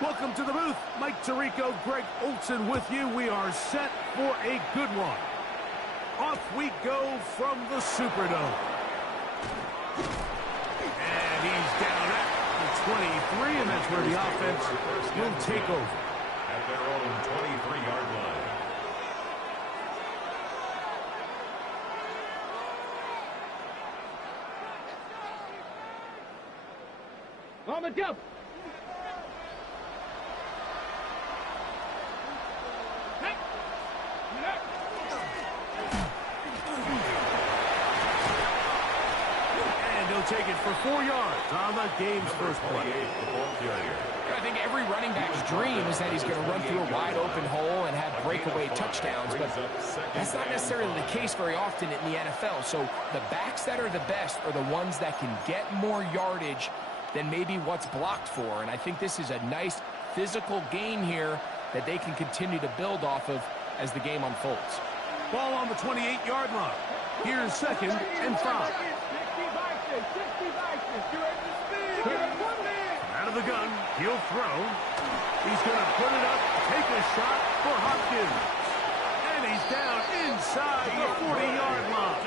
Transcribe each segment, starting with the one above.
Welcome to the booth. Mike Tirico, Greg Olson with you. We are set for a good one. Off we go from the Superdome. And he's down at the 23, and that's where the offense will take over. At their own 23-yard line. On the jump. Take it for 4 yards on the game's first play. I think every running back's dream is that he's going to run through a wide open hole and have breakaway touchdowns, but that's not necessarily the case very often in the NFL. So the backs that are the best are the ones that can get more yardage than maybe what's blocked for. And I think this is a nice physical gain here that they can continue to build off of as the game unfolds. Ball on the 28-yard line. Here's 2nd and 5. Out of the gun, he'll throw. He's going to put it up, take a shot for Hopkins. And he's down inside the 40-yard line.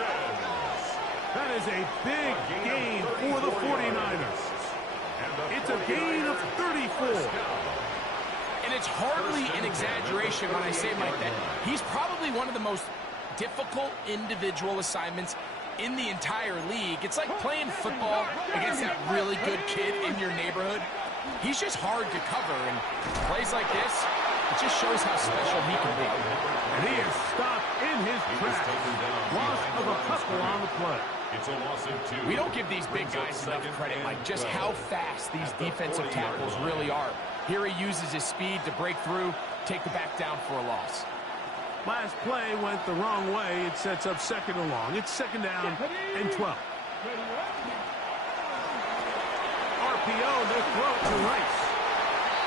That is a big gain for the 49ers. It's a gain of 34. And it's hardly an exaggeration when I say, Mike, that he's probably one of the most difficult individual assignments in the entire league. It's like playing football against that really good kid in your neighborhood. He's just hard to cover, and plays like this, it just shows how special he can be. And he is stopped in his tracks. Loss of a couple on the play. It's a loss of 2. We don't give these big guys enough credit, Mike, just how fast these defensive tackles really are. Here he uses his speed to break through, take the back down for a loss. Last play went the wrong way. It sets up 2nd and long. It's 2nd down and 12. RPO, they throw to Rice.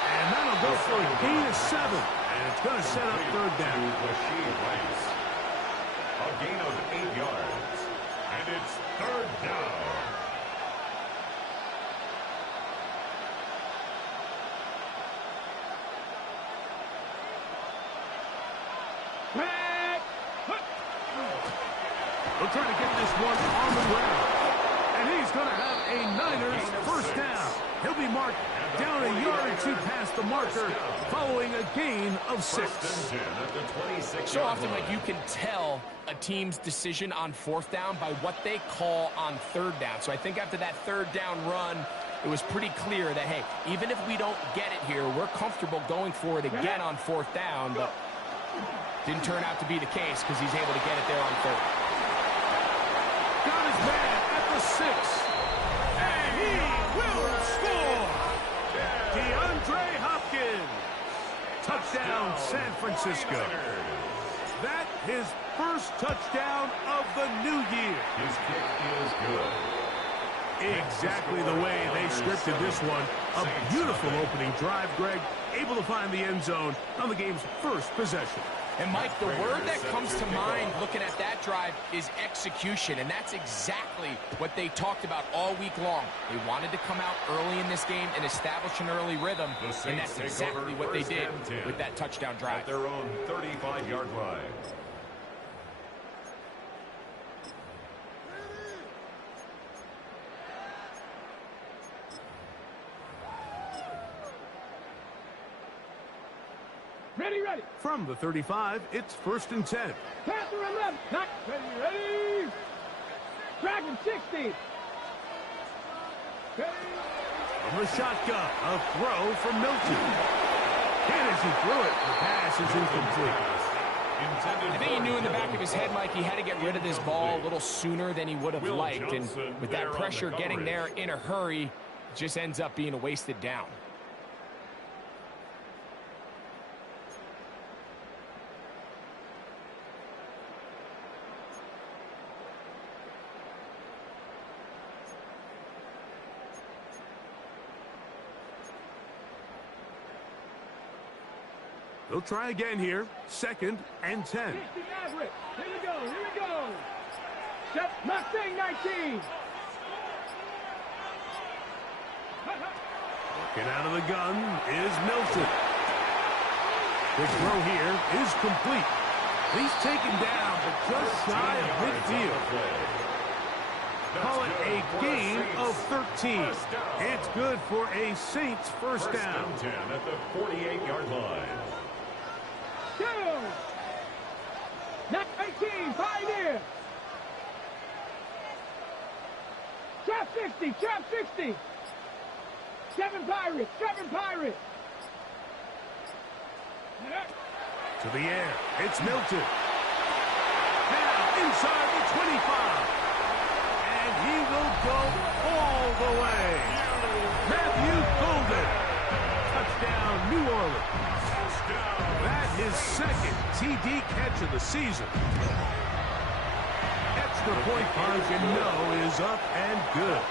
And that'll go for a gain of 7. And it's going to set up 3rd down. A gain of 8 yards. And it's 3rd down. We'll try to get this one on the ground. And he's going to have a Niners first down. He'll be marked down a yard or 2 past the marker following a gain of 6. So often, like, you can tell a team's decision on 4th down by what they call on 3rd down. So I think after that 3rd down run, it was pretty clear that, hey, even if we don't get it here, we're comfortable going for it again on 4th down. But didn't turn out to be the case because he's able to get it there on 3rd. Got his man at the 6. And he will score. DeAndre Hopkins. Touchdown, San Francisco. That his first touchdown of the new year. His kick is good. Exactly the way they scripted this one. A beautiful opening drive, Greg. Able to find the end zone on the game's first possession. And, Mike, the word that comes to mind looking at that drive is execution, and that's exactly what they talked about all week long. They wanted to come out early in this game and establish an early rhythm, and that's exactly what they did with that touchdown drive. At their own 35-yard line. Ready. From the 35, it's 1st and 10. Pass to 11. Not ready. Dragon 60. From the shotgun, a throw from Milton. And as he threw it, the pass is incomplete. I think he knew in the back of his head, Mike, he had to get rid of this ball a little sooner than he would have liked. And with that pressure getting there in a hurry, it just ends up being a wasted down. They'll try again here. 2nd and 10. Here we go. Step, Mustang 19. And out of the gun is Milton. The throw here is complete. He's taken down, but just shy of midfield. Call it a gain of 13. It's good for a Saints first down. 10 at the 48-yard line. Two. Not 18, Pioneer. Trap 60, trap 60. 7 Pirates, 7 Pirates. To the air, it's Milton. Now inside the 25. And he will go all the way. Matthew Golden. Touchdown, New Orleans. That is second TD catch of the season. Extra point margin is up and good.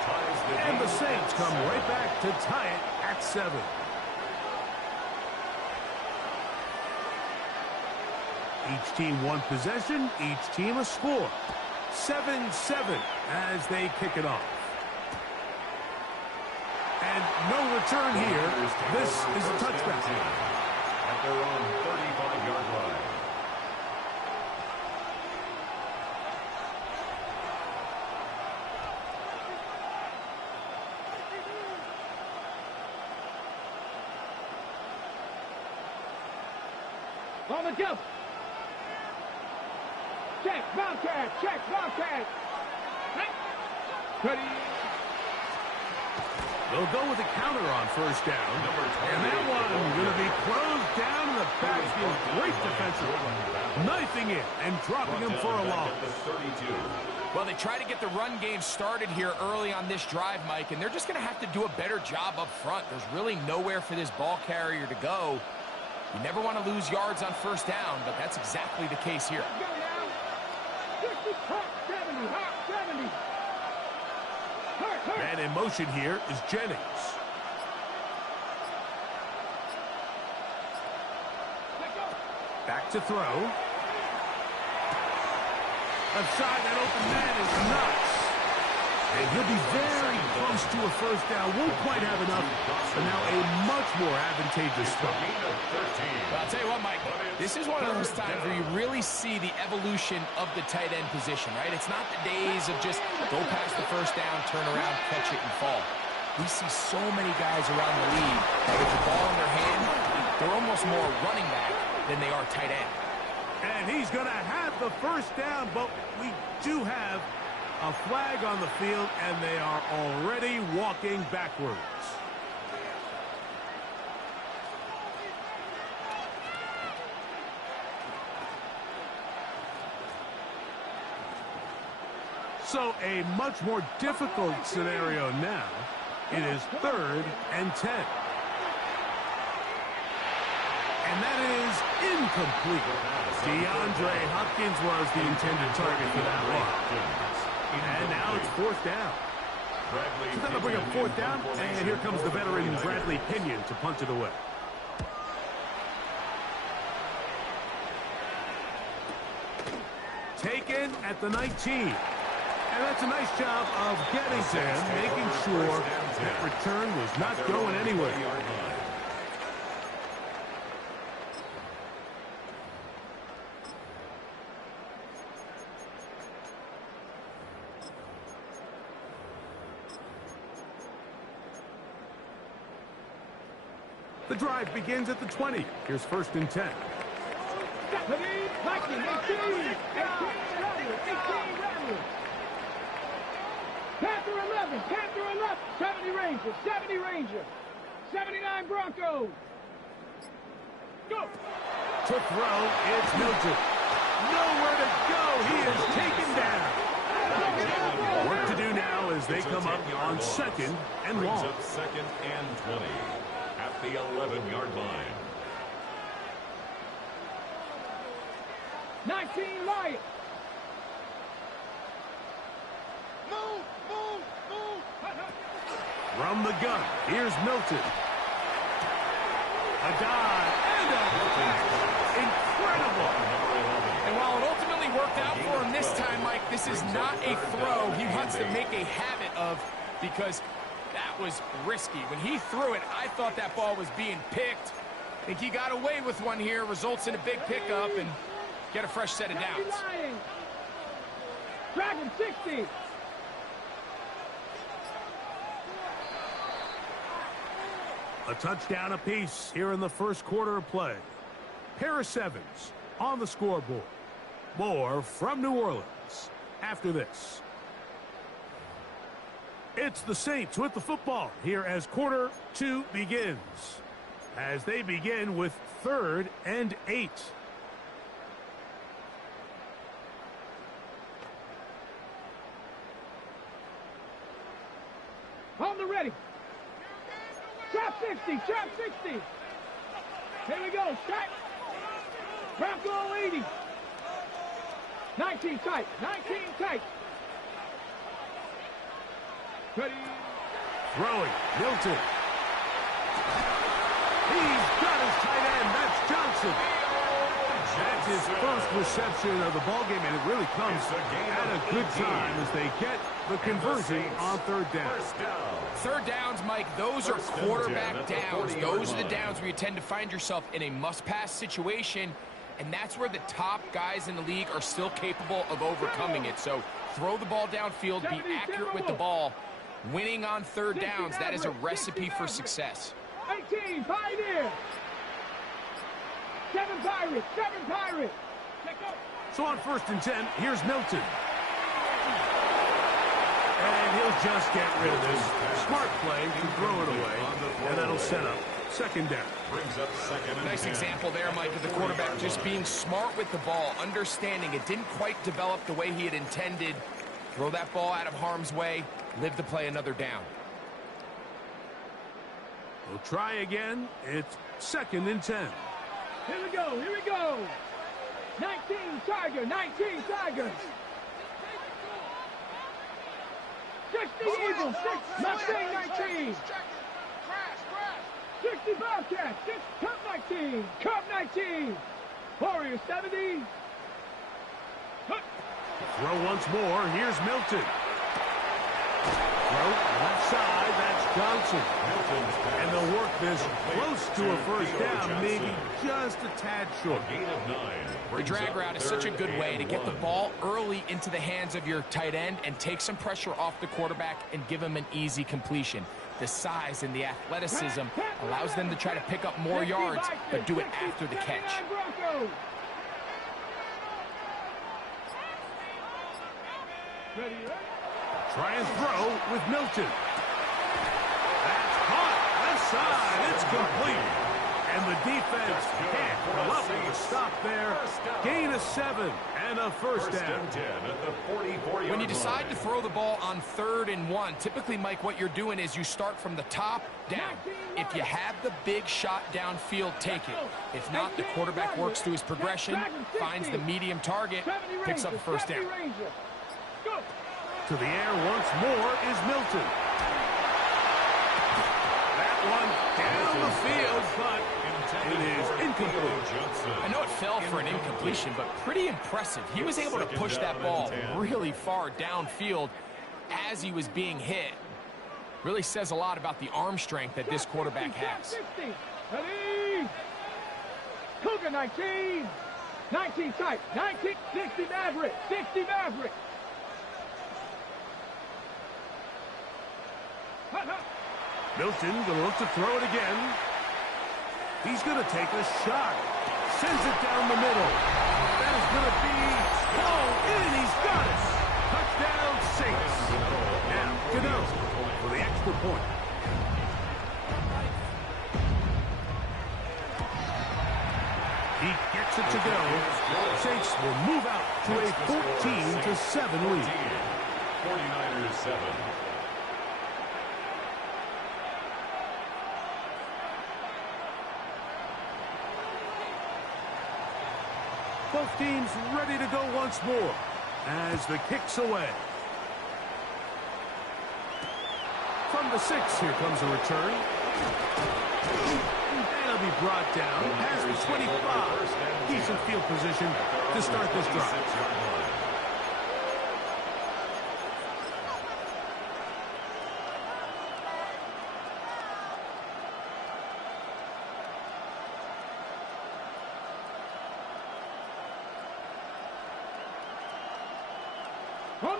And the Saints come right back to tie it at 7. Each team one possession, each team a score. 7-7 as they kick it off. And no return here. This is a touchback. At their own 35-yard line. On the jump. Check, Bobcat, check, Bobcat. Ready. They'll go with a counter on first down. And that one going to be closed down in the backfield. Great defensive play. Knifing it and dropping him for a loss. Well, they try to get the run game started here early on this drive, Mike, and they're just going to have to do a better job up front. There's really nowhere for this ball carrier to go. You never want to lose yards on first down, but that's exactly the case here. Go now. 60, hurt, 70, hurt, 70. Hurt, hurt. Man in motion here is Jennings. Let go. Back to throw. Left side, that open man is nuts. And he'll be very close to a first down. Won't quite have enough, but now a much more advantageous spot. Well, I'll tell you what, Mike, this is one of those times where you really see the evolution of the tight end position, right? It's not the days of just go past the first down, turn around, catch it, and fall. We see so many guys around the league that with the ball in their hand, they're almost more running back than they are tight end. And he's going to have the first down, but we do have a flag on the field, and they are already walking backwards. So a much more difficult scenario now. It is 3rd and 10. And that is incomplete. DeAndre Hopkins was the intended target for that one. And now it's 4th down. So that'll bring up 4th down, and here comes the veteran Bradley Pinion to punt it away. Taken at the 19. And that's a nice job of getting to him, making sure that return was not going anywhere. The drive begins at the 20. Here's 1st and 10. Panther 11, Panther 11, 70 Ranger, 70 Ranger, 79 Broncos. Go. To throw, it's Milton. Nowhere to go. He is taken down. Work to do now as they come up on 2nd and long. 2nd and 20 at the 11-yard line. 19 Lions. Move, move, move. From the gun, here's Milton. A dive and a catch. Incredible. And while it ultimately worked out for him this time, Mike, this is not a throw he wants to make a habit of, because That was risky. When he threw it, I thought that ball was being picked. I think he got away with one here, results in a big pickup, and get a fresh set of downs. Dragon 60. A touchdown apiece here in the first quarter of play. Pair of sevens on the scoreboard. More from New Orleans after this. It's the Saints with the football here as quarter 2 begins. As they begin with 3rd and 8. On the ready. Trap 60, trap 60. Here we go, strike. Trap goal 80. 19 tight, 19 tight. Ready. Throwing, Milton. He's got his tight end, that's Johnson. That's his first reception of the ballgame, and it really comes at a good time as they get the conversion on 3rd down. Third downs, Mike, those are quarterback downs. Those are the downs where you tend to find yourself in a must-pass situation, and that's where the top guys in the league are still capable of overcoming it. So throw the ball downfield, be accurate with the ball. Winning on 3rd downs, that is a recipe for success. 18, Pioneer. 7 Pirates, 7 Pirates. So on 1st and 10, here's Milton. And he'll just get rid of this. Smart play to throw it away, and that'll set up 2nd down. Nice example there, Mike, of the quarterback just being smart with the ball, understanding it didn't quite develop the way he had intended. Throw that ball out of harm's way, live to play another down. We'll try again. It's 2nd and 10. Here we go, here we go. 19 Tiger, 19 Tigers. 60 Eagles, 6 Mustang 19. 60 Bobcats, 6 Cub 19. Cub 19. Warriors 70. Throw once more. Here's Milton. Throw left side. That's Johnson. And they'll work this close to a 1st down, maybe just a tad short. The drag route is such a good way to get the ball early into the hands of your tight end and take some pressure off the quarterback and give him an easy completion. The size and the athleticism allows them to try to pick up more yards, but do it after the catch. Try and throw with Milton. That's caught. Left side. It's complete. And the defense can't pull up with a stop there. Gain of 7 and a 1st down. When you decide to throw the ball on 3rd and 1, typically, Mike, what you're doing is you start from the top down. If you have the big shot downfield, take it. If not, the quarterback works through his progression, finds the medium target, picks up a 1st down. To the air once more is Milton. That one down the field, but it is incomplete. I know it fell for an incompletion, but pretty impressive. He was able to push that ball really far downfield as he was being hit. Really says a lot about the arm strength that this quarterback has. Ready? Cougar 19. 19 tight. 19. 60 Maverick. 60 Maverick. Milton going to look to throw it again. He's going to take a shot. Sends it down the middle. That is going to be in. He's got it. Touchdown Saints. Now, Cano for the extra point. He gets it to go. Saints will move out to a 14-7 lead. 49ers 7. Both teams ready to go once more as the kick's away. From the 6, here comes a return. And he'll be brought down past the 25. Decent field position to start this drive.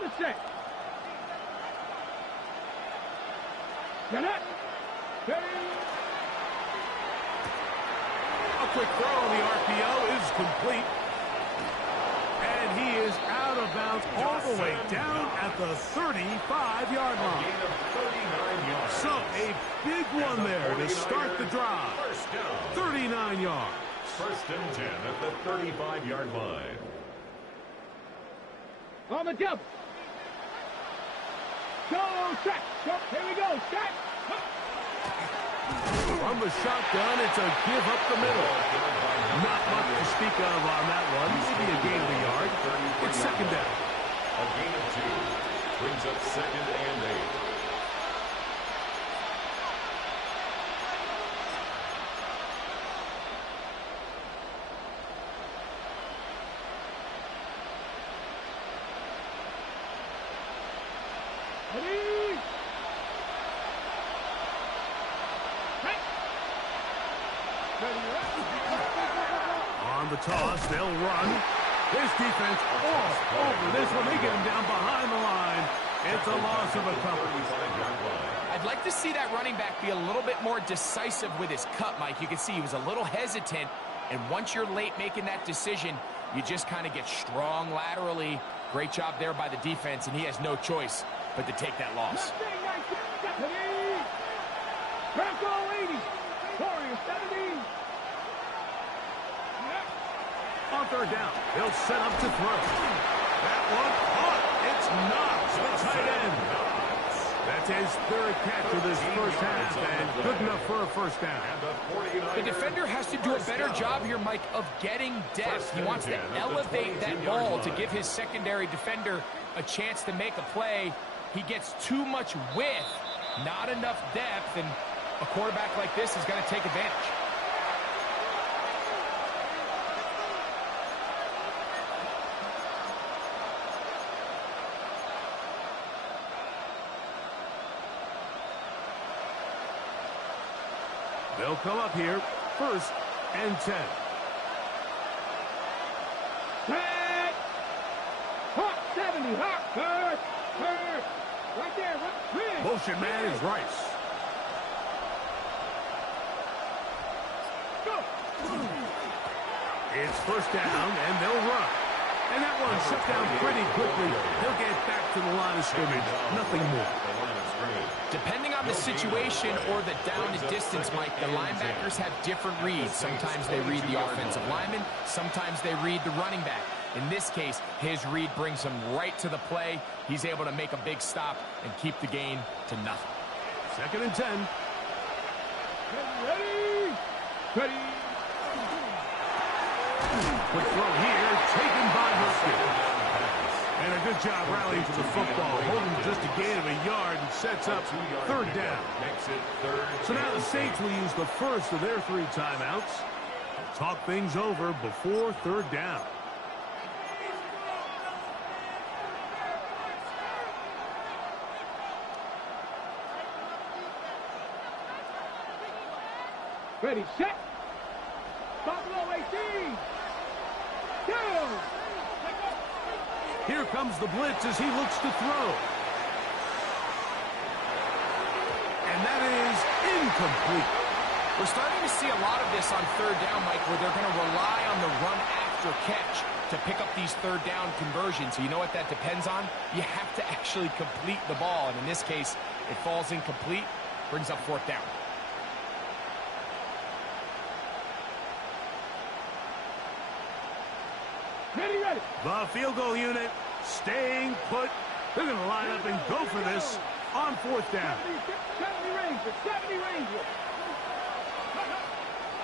the set. Get it. A quick throw on the RPO is complete. And he is out of bounds all the way down at the 35-yard line. Gain of 39 yards. So a big one there to start the drive. First down. 39 yards. First and 10 at the 35-yard line. On the jump. Go, set. Go. Here we go, set. From the shotgun, it's a give up the middle. Not much to speak of on that one. Maybe a gain of a yard. It's second down. A gain of 2. Brings up second and 8. Ready? On the toss, they'll run. This defense all over this one. They get him down behind the line. It's a loss of a couple. I'd like to see that running back be a little bit more decisive with his cut, Mike. You can see he was a little hesitant, and once you're late making that decision, you just kind of get strong laterally. Great job there by the defense, and he has no choice but to take that loss. Bronco 80. Warrior 70. On third down, they'll set up to throw. That one caught. It's Knox, the tight end. That's his third catch of this first half, and good enough for a first down. The defender has to do a better job here, Mike, of getting depth. He wants to elevate that ball to give his secondary defender a chance to make a play. He gets too much width, not enough depth, and a quarterback like this is going to take advantage. They'll come up here, first and 10. Set. Hawk 70. Hawk. Hurt. Hurt. Right there. Right. Motion man is Rice. Go. It's first down, and they'll run. And that one shut down pretty quickly. They'll get back to the line of scrimmage. Nothing more. Depending on the situation or the down and distance, Mike, the linebackers have different reads. Sometimes they read the offensive lineman. Sometimes they read the running back. In this case, his read brings him right to the play. He's able to make a big stop and keep the gain to nothing. Second and 10. Ready. Ready. Quick throw here, taken by Husky. And a good job rallying to the football, holding just a gain of a yard and sets up third down. So now the Saints will use the first of their 3 timeouts to talk things over before third down. Ready, set. Buffalo 18. Down. Here comes the blitz as he looks to throw. And that is incomplete. We're starting to see a lot of this on third down, Mike, where they're going to rely on the run after catch to pick up these third down conversions. So you know what that depends on? You have to actually complete the ball. And in this case, it falls incomplete, brings up fourth down. Ready, ready. The field goal unit staying put. They're going to line up and go for this on fourth down. 70 Ranger. 70 Ranger.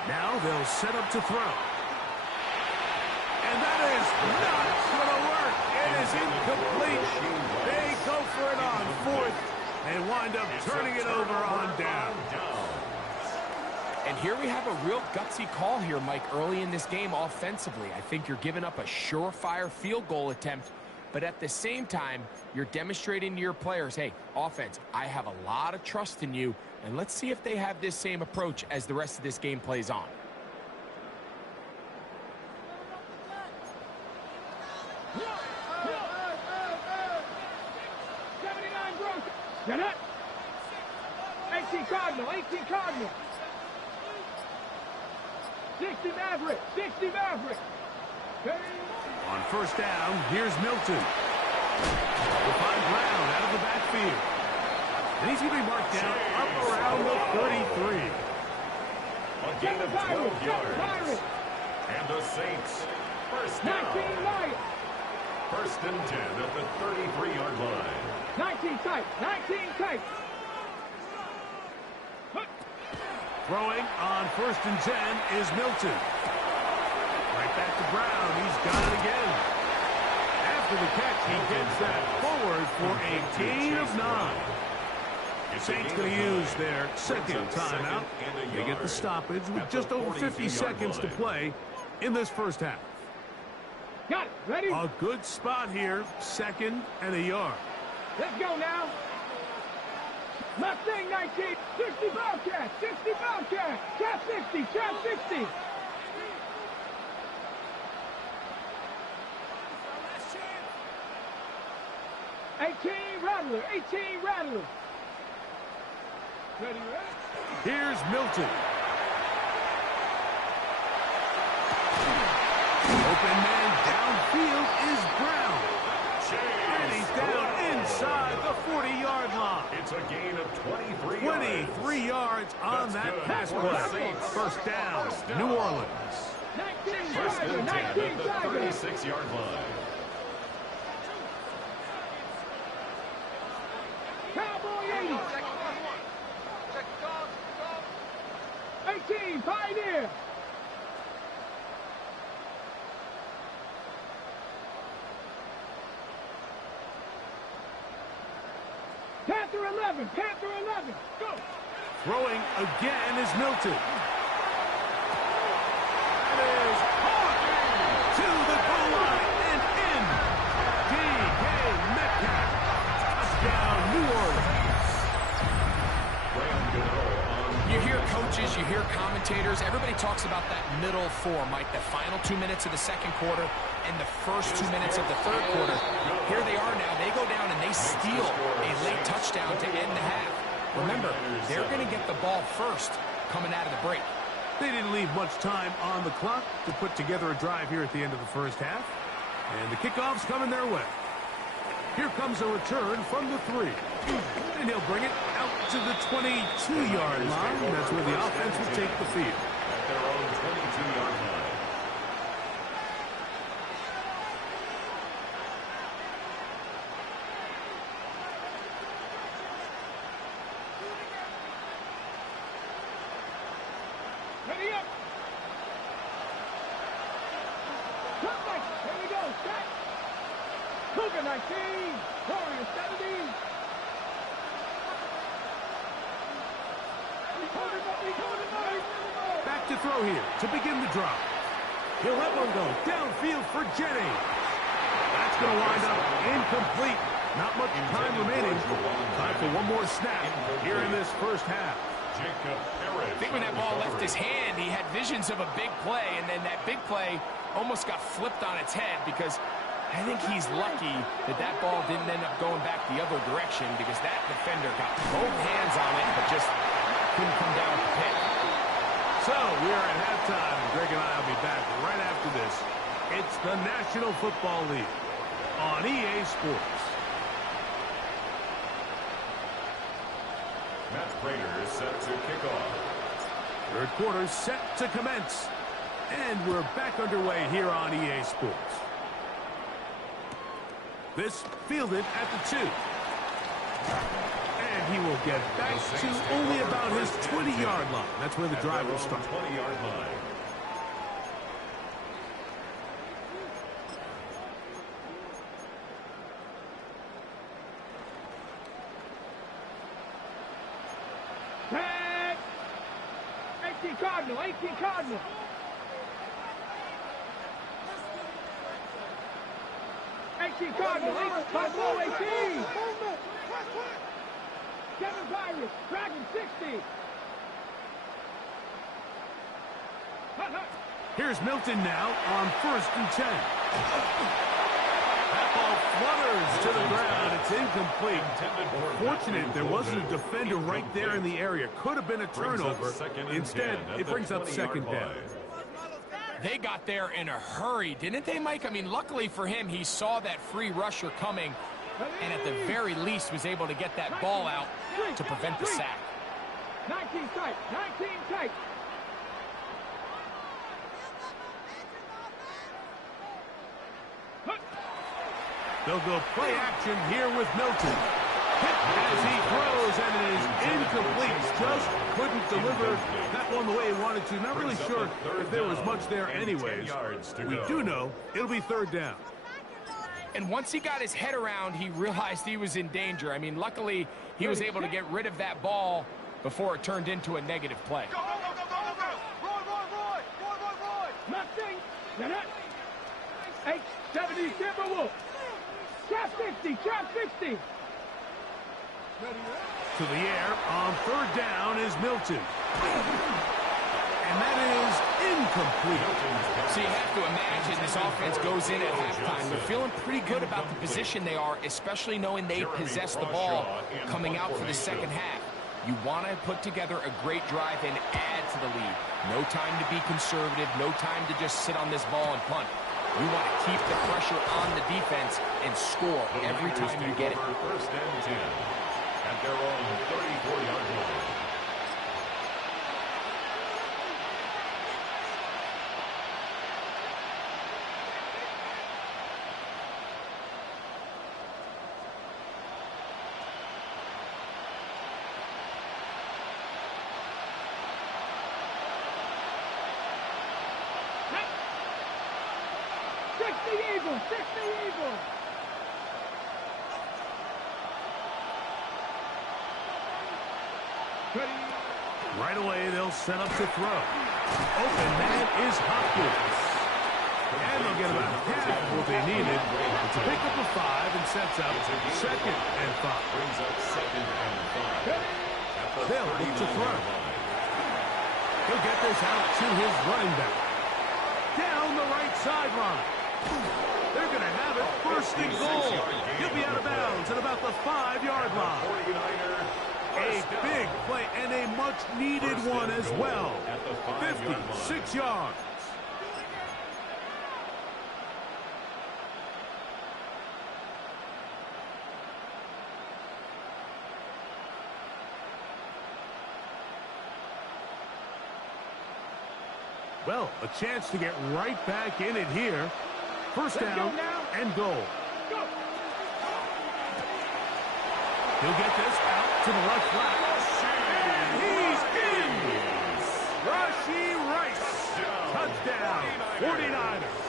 Now they'll set up to throw. And that is not going to work. It is incomplete. They go for it on fourth and wind up turning it over on down. And here we have a real gutsy call here, Mike, early in this game offensively. I think you're giving up a surefire field goal attempt, but at the same time, you're demonstrating to your players, hey, offense, I have a lot of trust in you, and let's see if they have this same approach as the rest of this game plays on. Get it. 18 Cardinal, 18 Cardinal. 60 Maverick, 60 Maverick. On first down, here's Milton. We'll find Brown out of the backfield. And he's going to be marked down up around the 33. A gain of 12 yards. And the Saints, first down. 19 Lions. First and 10 at the 33-yard line. 19 tight, 19 tight. Throwing on first and 10 is Milton. Right back to Brown. He's got it again. After the catch, he gets that forward for a gain of 9. Saints going to use their second timeout. They get the stoppage with just over 50 seconds to play in this first half. Got it. Ready? A good spot here. Second and a yard. Let's go now. Mustang 19, 60 Bobcat, 60 Bobcat, trap 60, trap 60. Rattler, 18 Rattler. Ready, ready? Here's Milton. Open man downfield is Brown. And he's down inside the 40-yard line. It's a gain of 23 yards. 23 yards on that pass play. First down, New Orleans. 19 First Tiger, and 10 at 19 the Tiger. 36-yard line. Cowboy 80. 18 Pioneer. Panther 11, Panther 11, go! Throwing again is Milton. That is hard to the goal line and in. D.K. Metcalf. Touchdown, New Orleans. You hear coaches, you hear commentators, everybody talks about that middle four, Mike, the final 2 minutes of the second quarter and the first 2 minutes of the third quarter. Here they are now. They go down and they steal a late touchdown to end the half. Remember, they're going to get the ball first coming out of the break. They didn't leave much time on the clock to put together a drive here at the end of the first half. And the kickoff's coming their way. Here comes a return from the 3. And he'll bring it out to the 22-yard line. That's where the offense will take the field. At their own 22-yard line. Ready up. Come back. Here we go. Set. Cougar 19. Warrior 70. Back to throw here to begin the drive. He'll let one go downfield for Jennings. That's going to wind up incomplete. Not much time remaining. Time for one more snap here in this first half. I think when that ball left his hand, he had visions of a big play, and then that big play almost got flipped on its head because I think he's lucky that that ball didn't end up going back the other direction because that defender got both hands on it but just couldn't come down with the pick. So we are at halftime. Greg and I will be back right after this. It's the National Football League on EA Sports. Matt Prater is set to kick off. Third quarter set to commence. And we're back underway here on EA Sports. This fielded at the 2. And he will get back to only about his 20-yard line. That's where the drive will start. 20-yard line. Tag. 18 Cardinal, 18 Cardinal. Cardinal, 18. Kevin Pirates, Dragon 60. Here's Milton now on first and 10. That ball flutters to the ground. It's incomplete. Fortunate there wasn't a defender right there in the area. Could have been a turnover. Instead, it brings up second down. They got there in a hurry, didn't they, Mike? I mean, luckily for him, he saw that free rusher coming, and at the very least was able to get that ball out to prevent the sack. 19 tight, 19 tight. They'll go play action here with Milton. As he throws, and it is incomplete. Just couldn't deliver that one the way he wanted to. Not really sure if there was much there anyways. We do know it'll be third down. And once he got his head around, he realized he was in danger. I mean, luckily, he was able to get rid of that ball before it turned into a negative play. Go, go, go, go, go, go. Roy. Nothing. Get it. 870 Timberwolves. Trap 50, trap 50. To the air on third down is Milton. And that is incomplete. So you have to imagine this offense goes in at halftime. They're feeling pretty good about the position they are, especially knowing they possess the ball coming out for the second half. You want to put together a great drive and add to the lead. No time to be conservative, no time to just sit on this ball and punt. You want to keep the pressure on the defense and score every time you get it. First and 10 at their own 34-yard line. Right away, they'll set up to throw. Open man is Hopkins. And they'll get about half what they needed to pick up a 5 and sets up second and 5. Brings up second and 5. They'll look to throw. He'll get this out to his running back. Down the right sideline. They're going to have it first and goal. He'll be out of bounds at about the 5-yard line. 49er. A big play and a much-needed one as well. 56 yards. Well, a chance to get right back in it here. First down and goal. He'll get this out to the left flat. And he's in! Rashee Rice. Touchdown, 49ers.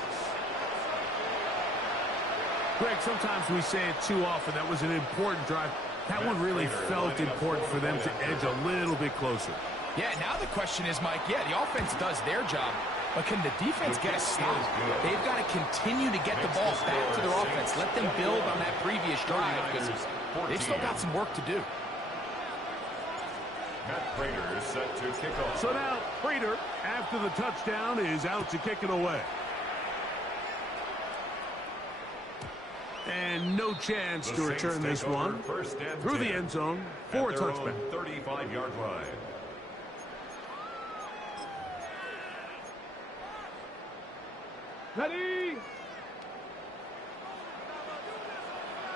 Greg, sometimes we say it too often. That was an important drive. That one really felt important for them to edge a little bit closer. Yeah, now the question is, Mike, the offense does their job, but can the defense get a stop? They've got to continue to get the ball back to their offense. Let them build on that previous drive because they've still got some work to do. Matt Prater is set to kick off. So now Prater, after the touchdown, is out to kick it away. And no chance to return this one through the end zone for a touchback. 35-yard line. Ready?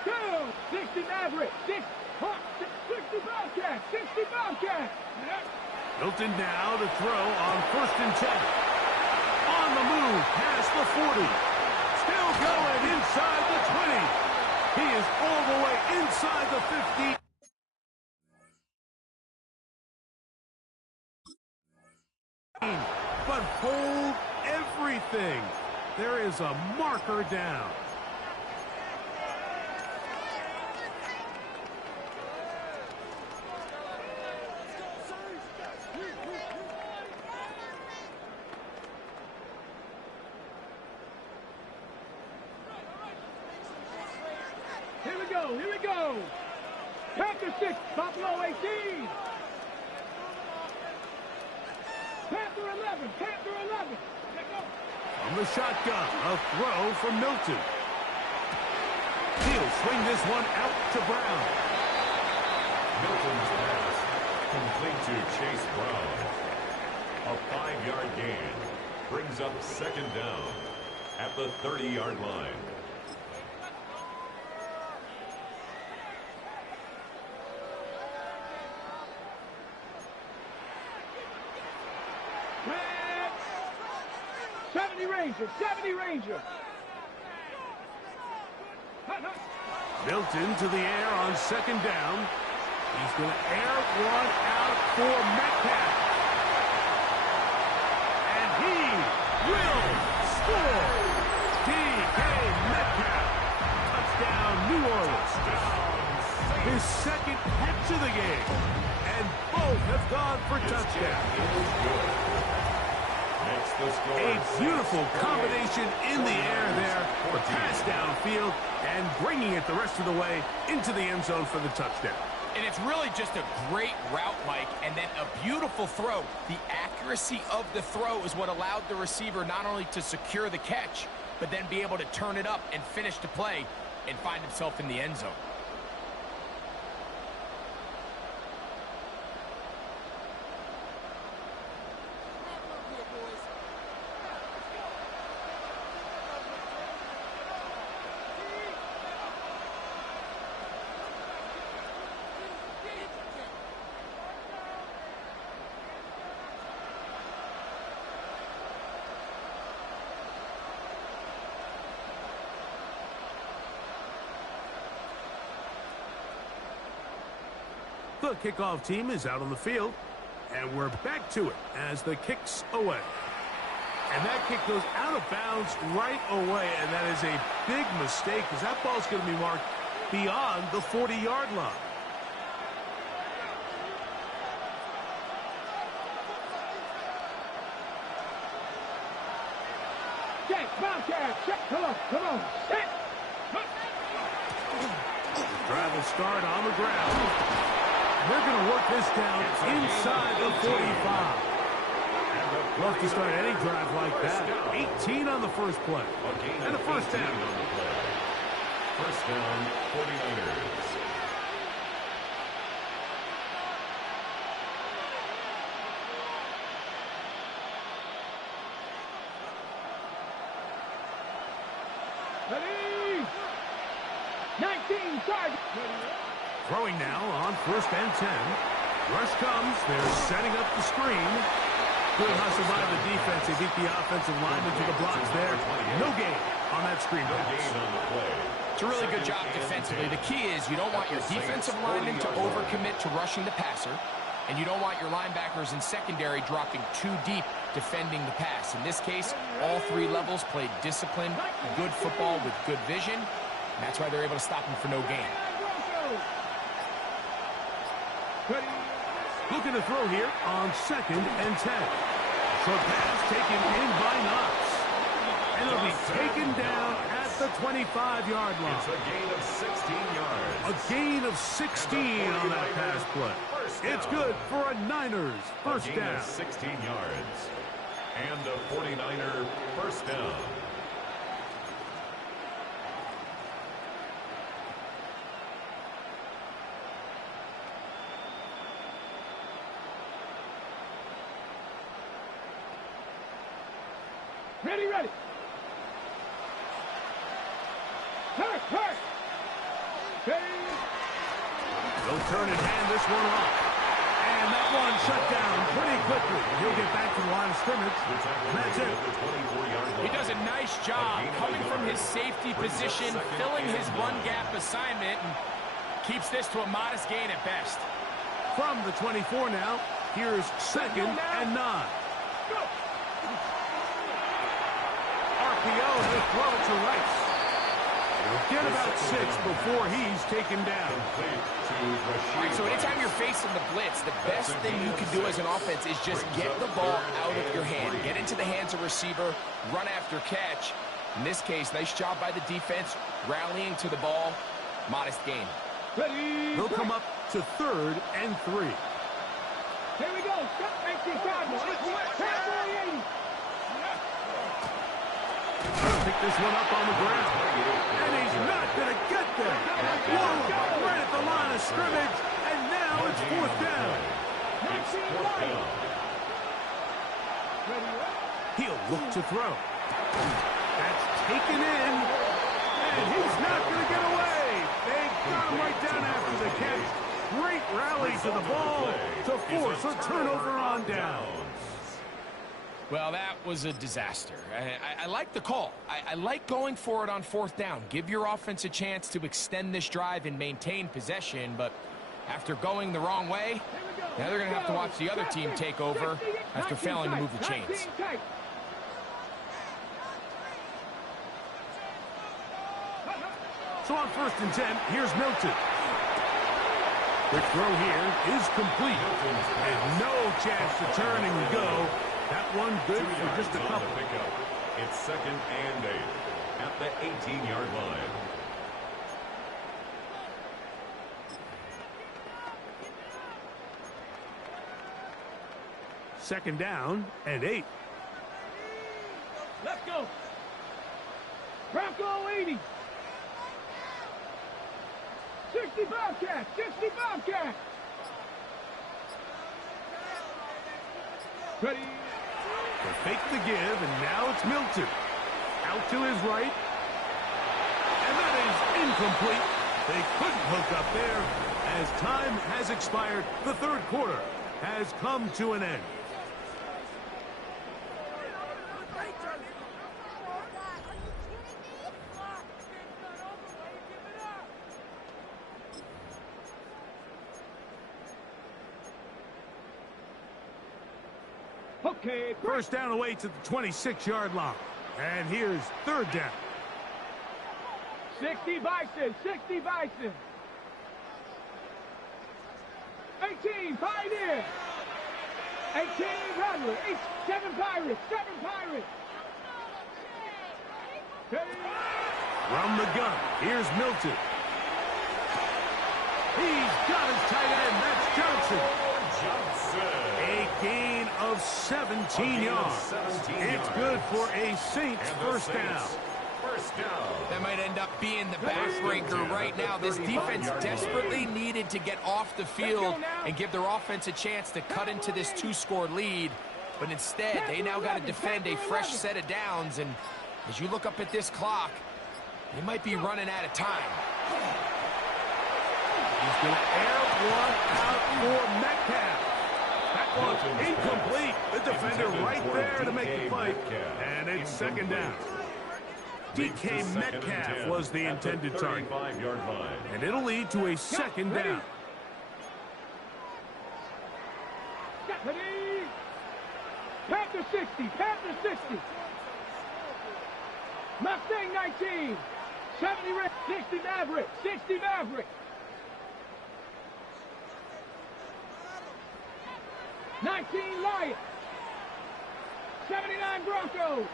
Go! 60 Maverick! 60 Bobcat! 60 Bobcat! Milton now to throw on first and 10. On the move past the 40. Still going inside the 20. He is all the way inside the 50. But hold everything. There is a marker down. Here we go. Panther 6, Buffalo 18. Panther 11, Panther 11. From the shotgun, a throw from Milton. He'll swing this one out to Brown. Milton's pass complete to Chase Brown. A 5-yard gain brings up second down at the 30-yard line. Red. 70 Ranger, 70 Ranger. Milton to the air on second down. He's going to air one out for Metcalf. And he will score. D.K. Metcalf. Touchdown, New Orleans. His second catch of the game. And both have gone for touchdowns. A beautiful combination in the air there. The pass downfield and bringing it the rest of the way into the end zone for the touchdown. And it's really just a great route, Mike, and then a beautiful throw. The accuracy of the throw is what allowed the receiver not only to secure the catch, but then be able to turn it up and finish the play and find himself in the end zone. The kickoff team is out on the field, and we're back to it as the kick's away. And that kick goes out of bounds right away, and that is a big mistake because that ball's going to be marked beyond the 40-yard line. Check, Bobcat, check, come on, set. Drive will start on the ground. They're going to work this down inside the 45. Love to start any drive like that. 18 on the first play. And a first down. First down, 49ers. Ready? 19 targets. Throwing now on first and 10. Rush comes. They're setting up the screen. Good hustle by the defense. They beat the offensive lineman to the blocks there. No gain on that screen pass. It's a really good job defensively. The key is you don't want your defensive lineman to overcommit to rushing the passer, and you don't want your linebackers in secondary dropping too deep defending the pass. In this case, all three levels played disciplined, good football with good vision. And that's why they're able to stop him for no gain. Looking to throw here on second and 10. Short pass taken in by Knox. And it'll be taken down at the 25-yard line. It's a gain of 16 yards. A gain of 16 on that pass play. It's good for a Niners first down. A gain of 16 yards. And a 49er first down. Ready. Hurt. Ready. They'll turn and hand this one off. And that one shut down pretty quickly. He'll get back to the line of scrimmage. That's it. He does a nice job coming from his safety position, filling his run gap assignment, and keeps this to a modest gain at best. From the 24 now, here's second and 9. Go. RPO, he'll throw it to Rice. He'll get about 6 before he's taken down. All right, so anytime you're facing the blitz, the best thing you can do as an offense is just get the ball out of your hand. Get into the hands of receiver, run after catch. In this case, nice job by the defense, rallying to the ball. Modest gain. Ready. They'll come up to third and 3. Here we go. Stop, make the assignment. Pick this one up on the ground. And he's not going to get scrimmage, and now it's fourth down. It's fourth down. He'll look to throw. That's taken in, and he's not going to get away. They got him right down after the catch. Great rally to the ball to force a turnover on down. Well, that was a disaster. I like the call. I like going for it on fourth down. Give your offense a chance to extend this drive and maintain possession, but after going the wrong way, now they're going to have to watch the other team take over after failing to move the chains. So on 1st and 10, here's Milton. The throw here is complete. And no chance to turn and go. That one good for just a couple. It's 2nd and 8 at the 18-yard line. Second down and 8. Let's go. Bronco 80. 60 Bobcat. 60 Bobcat. Ready. They fake the give, and now it's Milton. Out to his right. And that is incomplete. They couldn't hook up there. As time has expired, the third quarter has come to an end. Okay, First down away to the 26-yard line. And here's third down. 60 Bison, 60 Bison. 18, Pioneer. 18, Rattler. 7 Pirates, 7 Pirates. From the gun, here's Milton. He's got his tight end. That's Johnson. A gain of 17 yards. It's good for a Saints first down. That might end up being the backbreaker right now. This defense desperately needed to get off the field and give their offense a chance to cut into this 2-score lead. But instead, they now got to defend a fresh set of downs. And as you look up at this clock, they might be running out of time. He's going to air one out for Metcalf. That one incomplete. The defender right there to make the fight. And it's second down. DK Metcalf was the intended target. And it'll lead to a second down. Panther 60, Panther 60. Mustang 19. 70 Rick, 60 Maverick, 60 Maverick. 19 Lion. 79 Broncos.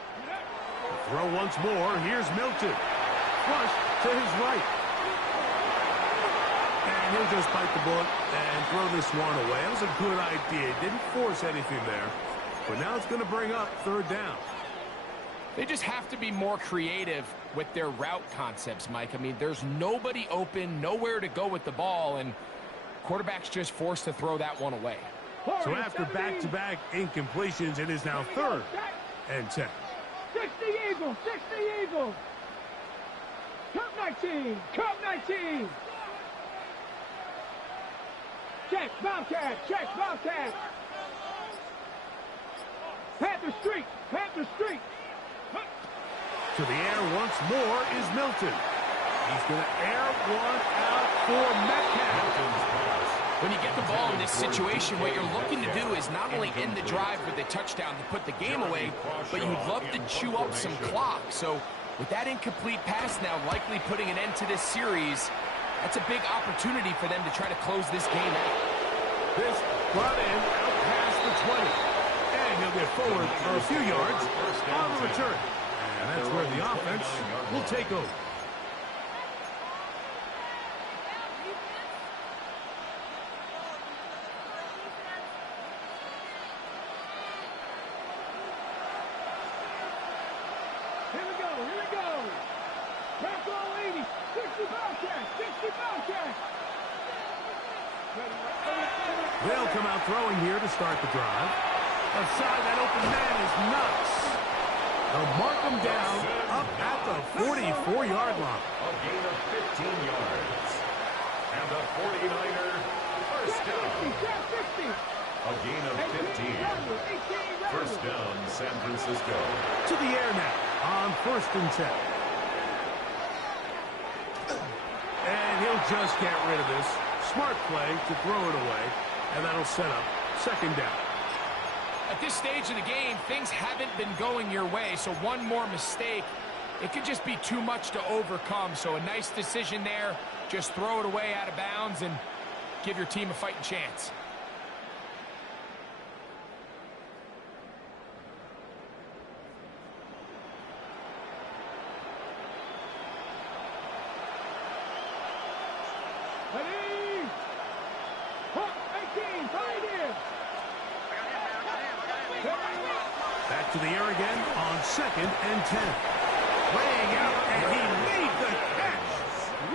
Throw once more. Here's Milton. Flush to his right. And he'll just bite the bullet and throw this one away. That was a good idea. Didn't force anything there. But now it's going to bring up third down. They just have to be more creative with their route concepts, Mike. I mean, there's nobody open, nowhere to go with the ball, and quarterback's just forced to throw that one away. So after back-to-back incompletions, it is now 3rd and 10. 60 Eagles, 60 Eagles. Cup 19, Cup 19. Check, Bobcat, check, Bobcat. Panther Street, Panther Street. To the air once more is Milton. He's going to air one out for Metcalf. When you get the ball in this situation, what you're looking to do is not only end the drive with a touchdown to put the game away, but you'd love to chew up some clock. So with that incomplete pass now likely putting an end to this series, that's a big opportunity for them to try to close this game out. This brought in out past the 20. And he'll get forward for a few yards on the return. And that's where the offense will take over. Here we go. Bronco 80, 60 Bobcat, 60 Bobcat. come out throwing here to start the drive. Outside, that open man is nuts. They'll mark him down up at the 44-yard line. A gain of 15 yards. And the 49er first down. A gain of 15. First down, San Francisco. To the air now on 1st and 10. And he'll just get rid of this. Smart play to throw it away, and that'll set up 2nd down. At this stage of the game, things haven't been going your way, so one more mistake, it could just be too much to overcome. So a nice decision there. Just throw it away out of bounds and give your team a fighting chance. Ready? Hook, 18, pioneer. Back to the air again on 2nd and 10. Laying out, and he made the catch.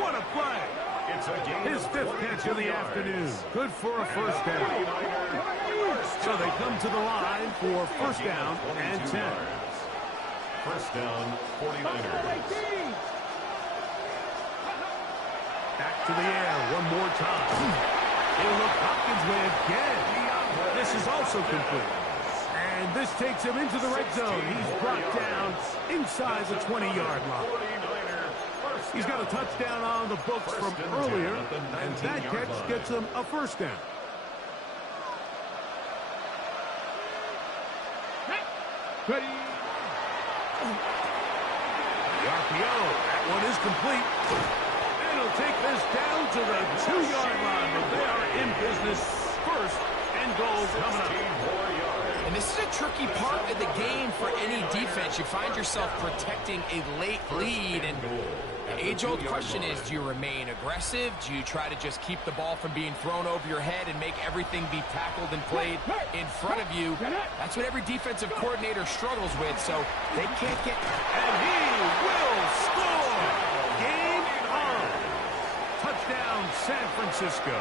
What a play. It's a gain His of 5th catch of the 22 yards. afternoon. Good for a first down. So they come to the line for 1st down and 10. First down, 49ers. Back to the air one more time. He'll look Hopkins' way again. This is also complete. And this takes him into the red zone. He's brought down inside the 20-yard line. He's got a touchdown on the books from earlier, and that catch gets him a 1st down. Ready? The RPO, that one is complete. And he'll take this down to the 2-yard line, but they are in business. 1st and goal coming up. And this is a tricky part of the game for any defense. You find yourself protecting a late lead, and the age-old question is, do you remain aggressive? Do you try to just keep the ball from being thrown over your head and make everything be tackled and played in front of you? That's what every defensive coordinator struggles with, so they can't get... And he will score! Game on! Touchdown, San Francisco.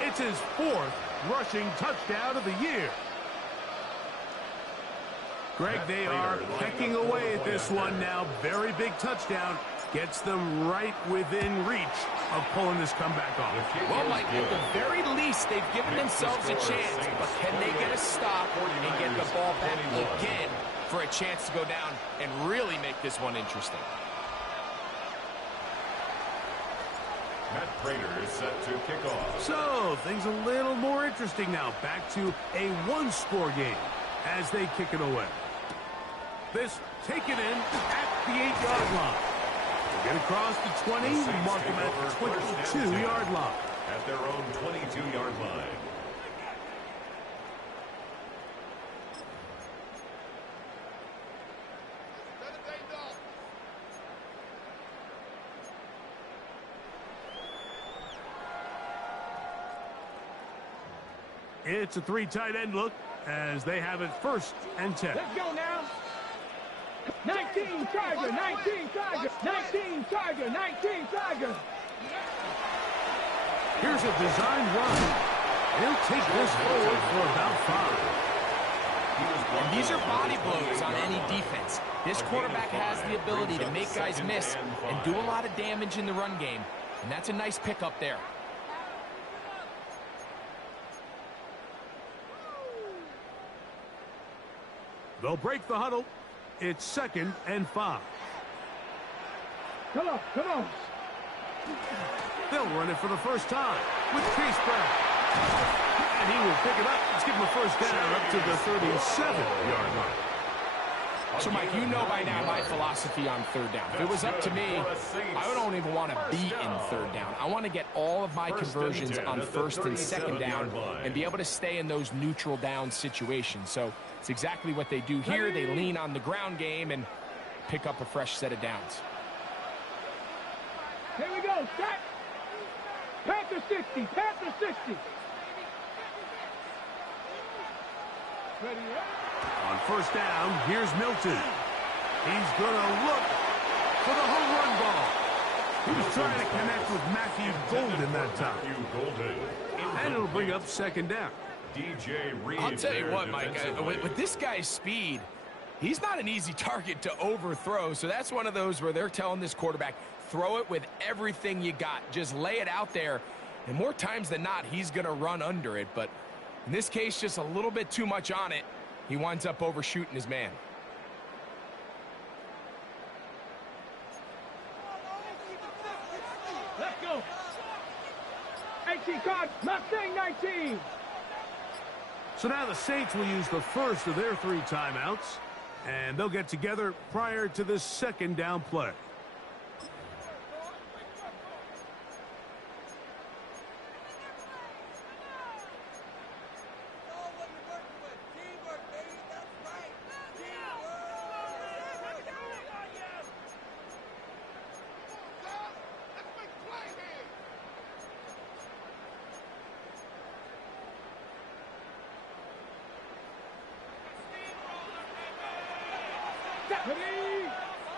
It's his 4th rushing touchdown of the year. Greg, they are pecking away at this one now. Very big touchdown. Gets them right within reach of pulling this comeback off. Well, Mike, at the very least, they've given themselves a chance, but can they get a stop and get the ball back again for a chance to go down and really make this one interesting? Matt Prater is set to kick off. So, things a little more interesting now. Back to a one-score game as they kick it away. This taken in at the 8-yard line. Get across the 20, mark them at the 22-yard line. At their own 22-yard line. It's a 3 tight end look as they have it 1st and 10. Let's go now. 19 Tiger, 19 Tiger, 19 Tiger, 19 Tiger. Here's a design run. He'll take this forward for about 5. And these are body blows on any defense. This quarterback has the ability to make guys miss and do a lot of damage in the run game. And that's a nice pickup there. They'll break the huddle. It's 2nd and 5. Come on, come on. They'll run it for the first time with Chase Brown. And he will pick it up. Let's give him a 1st down up to the 37-yard line. So, Mike, you know by now my philosophy on 3rd down. If it was up to me, I don't even want to be in 3rd down. I want to get all of my conversions on 1st and 2nd down and be able to stay in those neutral down situations. So it's exactly what they do here. They lean on the ground game and pick up a fresh set of downs. Here we go, set. Panther 60, Panther 60. Ready, On 1st down, here's Milton. He's going to look for the home run ball. He was trying to connect with Matthew Golden that time. And it'll bring up second down. DJ Reed. I'll tell you what, Mike, with this guy's speed, he's not an easy target to overthrow. So that's one of those where they're telling this quarterback, throw it with everything you got. Just lay it out there. And more times than not, he's going to run under it. But in this case, just a little bit too much on it. He winds up overshooting his man. Let's go. 18 card, Mustang 19. So now the Saints will use the first of their 3 timeouts, and they'll get together prior to this second down play. Ready?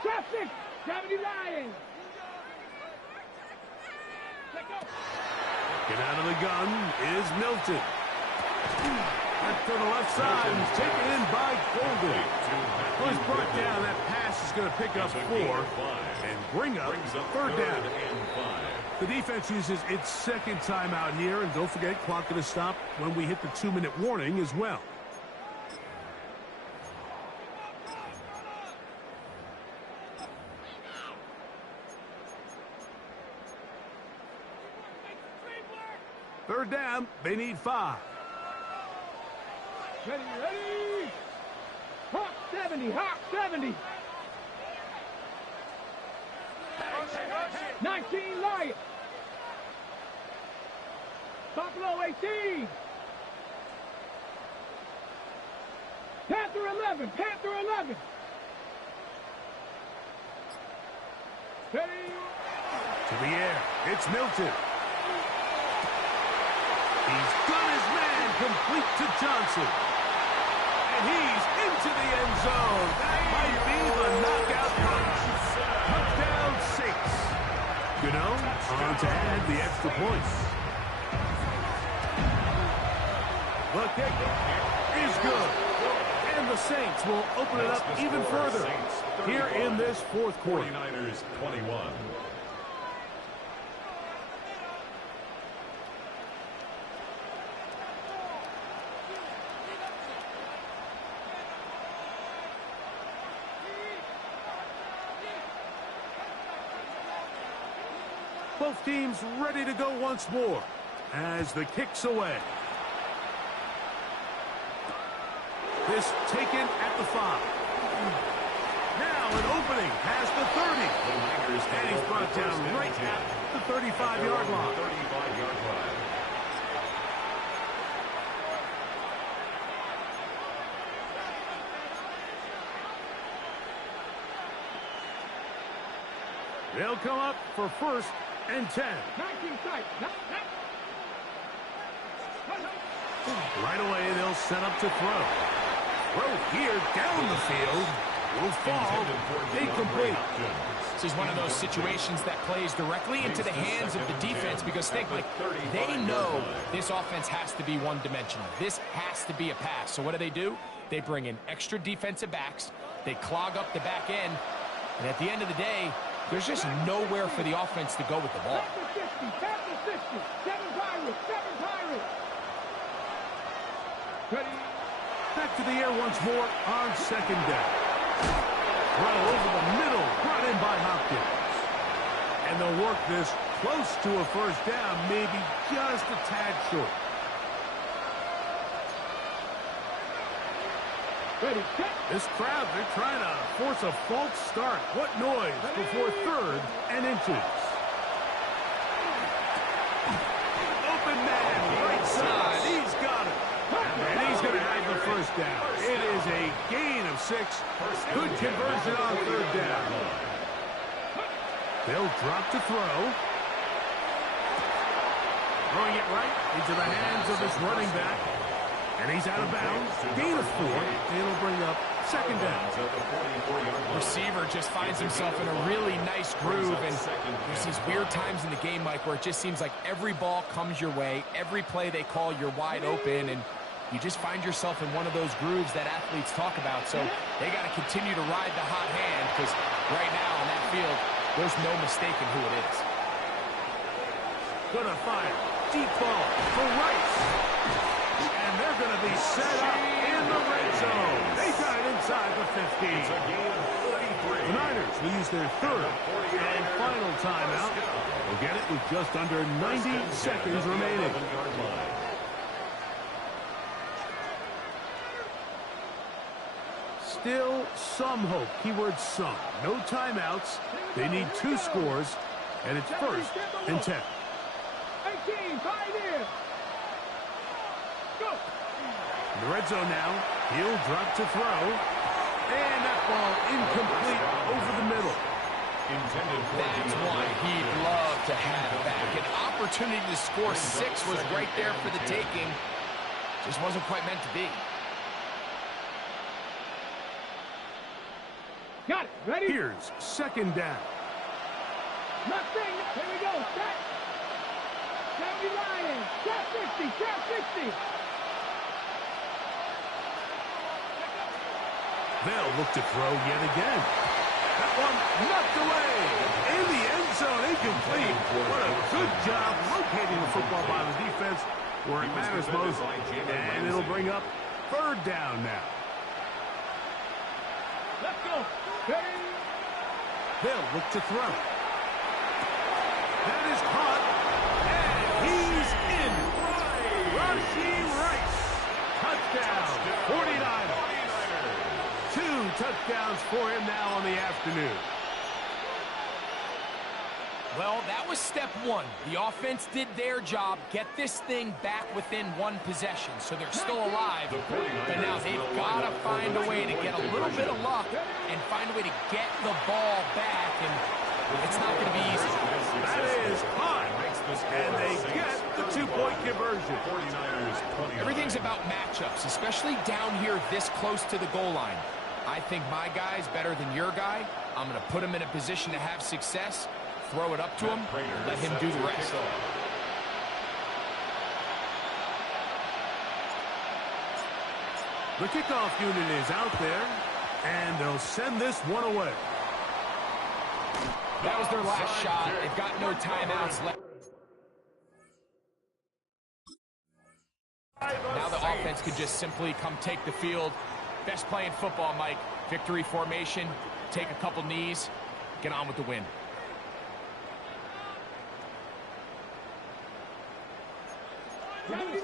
Traffic! Gravity Lions! Let go! Get out of the gun is Milton. And to the left side, he's taken in by Golden. Well, he's brought down. That pass is going to pick up 4 and bring up third down. The defense uses its second timeout here, and don't forget, clock going to stop when we hit the 2-minute warning as well. Third down, they need 5. Ready, ready! Hawk 70, Hawk 70! 19 Lions! Buffalo 18! Panther 11, Panther 11! Ready? To the air, it's Milton. He's got his man complete to Johnson. And he's into the end zone. That might be the knockout punch. Touchdown Saints. Gano on to add the extra points. The kick is good. And the Saints will open it up even further here in this fourth quarter. 49ers 21. Both teams ready to go once more as the kick's away. This taken at the 5. Now an opening past the 30. And he's brought down right at the 35-yard line. 35-yard line. They'll come up for first and 10. 19 strike. Right away, they'll set up to throw. Throw here down the field. Will fall. Incomplete. This is one of those situations that plays directly into the hands of the defense because think, like, they know this offense has to be one-dimensional. This has to be a pass. So what do? They bring in extra defensive backs. They clog up the back end. And at the end of the day, there's just nowhere for the offense to go with the ball. Panther 50, 7 Pirates, 7 Pirates. Ready? Back to the air once more on second down. Throw over the middle, brought in by Hopkins. And they'll work this close to a first down, maybe just a tad short. Ready, set. This crowd, they're trying to force a false start. What noise before third and inches. Open man, right side. He's got it. And he's going to have the first down. It is a gain of 6. Good conversion on third down. They'll drop to throw. Throwing it right into the hands of his running back. And he's out of bounds. Gain of 4. It'll bring up second down. Receiver just finds himself in a really nice groove, and There's these weird times in the game, Mike, where it just seems like every ball comes your way, every play they call, you're wide open, and you just find yourself in one of those grooves that athletes talk about. So they got to continue to ride the hot hand, because right now on that field, there's no mistaking who it is. Gonna fire. Deep ball for Rice. And they're gonna be set up in the red zone. They got it inside the 50. It's a gain of 33. The Niners will use their third and final timeout. We'll get it with just under 90 seconds remaining. Still some hope. Keyword some. No timeouts. They need 2 scores, and it's 1st and 10. 18, 5 here. Go. In the red zone now. He'll drop to throw. And that ball incomplete over the middle. That's one he'd love to have back. An opportunity to score 6 was right there for the taking. Just wasn't quite meant to be. Got it. Ready? Here's 2nd down. Nothing. Here we go. Set. County line. Trap 60. Trap 60. They'll look to throw yet again. That one knocked away. In the end zone, incomplete. What a good job locating the football by the defense where it matters most. And it'll bring up 3rd down now. Let's go. Ready? They'll look to throw. That is caught. And he's in. Rashee Rice. Touchdown. 49ers. 2 touchdowns for him now on the afternoon. Well, that was step 1. The offense did their job, get this thing back within 1 possession, so they're still alive. But now they've got to find a way to get a little bit of luck and find a way to get the ball back, and it's not going to be easy. That is high, and they get the 2-point conversion. Everything's about matchups, especially down here this close to the goal line. I think my guy's better than your guy. I'm going to put him in a position to have success, throw it up to him, let him do the rest. The kickoff unit is out there, and they'll send this one away. That was their last shot. They've got no timeouts left. Now the offense could just simply come take the field. Best play in football, Mike. Victory formation, take a couple knees, get on with the win. Running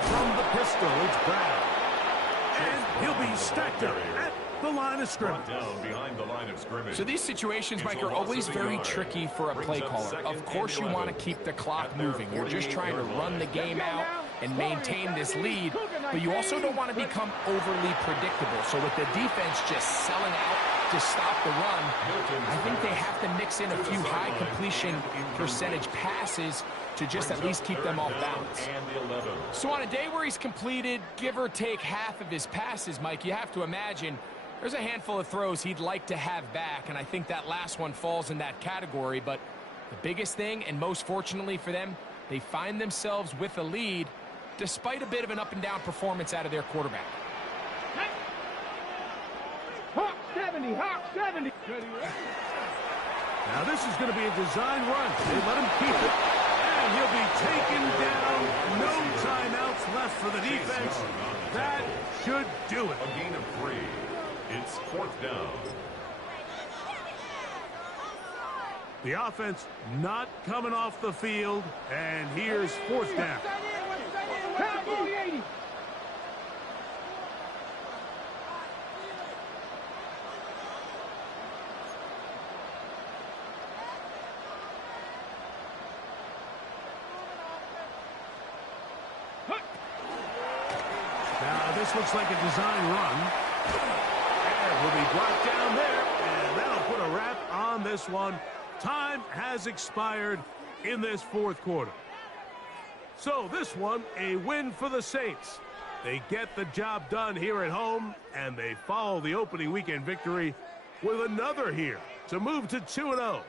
from the pistol, it's Brown. And he'll be stacked up at the line of scrimmage. Down behind the line of scrimmage. So these situations, Mike, are always very tricky for a play caller. Of course you want to keep the clock moving. You're just trying to run the game out and maintain this lead, but you also don't want to become overly predictable. So with the defense just selling out to stop the run, I think they have to mix in a few high completion percentage passes to just at least keep them off balance. So on a day where he's completed, give or take half of his passes, Mike, you have to imagine there's a handful of throws he'd like to have back, and I think that last one falls in that category. But the biggest thing, and most fortunately for them, they find themselves with a lead despite a bit of an up-and-down performance out of their quarterback. Hawk 70, Hawk 70. Now this is going to be a design run. They let him keep it, and he'll be taken down. No timeouts left for the defense. That should do it. A gain of 3. It's 4th down. The offense not coming off the field, and here's 4th down. Now this looks like a design run. And will be brought down there, and that'll put a wrap on this one. Time has expired in this 4th quarter. So this one, a win for the Saints. They get the job done here at home, and they follow the opening weekend victory with another here to move to 2-0.